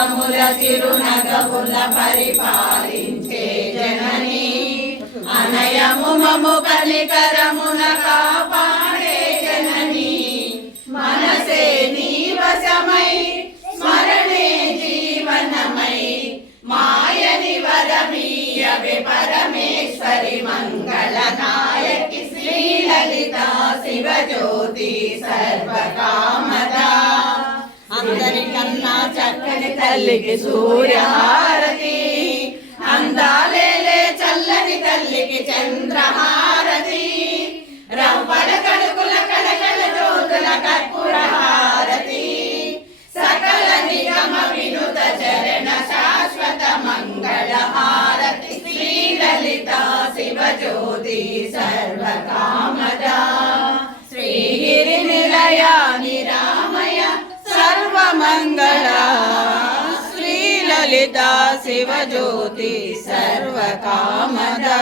జగముల చిరునగముల పరిపాలించే జనని అనయము మము కనికరమున కాపాడే జనని మనసే నీ వశమై స్మరణే జీవనమై మాయని వరమీయవే పరమేశ్వరి మంగళనాయకి శ్రీలలితా శివజ్యోతి సర్వకామదా అందరికన్నా చక్కని తల్లికి సూర్యహారతి అందాలేలే చల్లని తల్లికి చంద్రహారతి రవ్వల కడుకుల కళకళ జ్యోతుల కర్పూర హారతి సకల నిగమ వినుత చరణ శాశ్వత మంగళ హారతి శ్రీలలితా శివజ్యోతి సర్వకామదా శ్రీగిరి నిలయ నిరామయ సర్వమంగళ శ్రీలలితా శివజ్యోతి సర్వకామదా।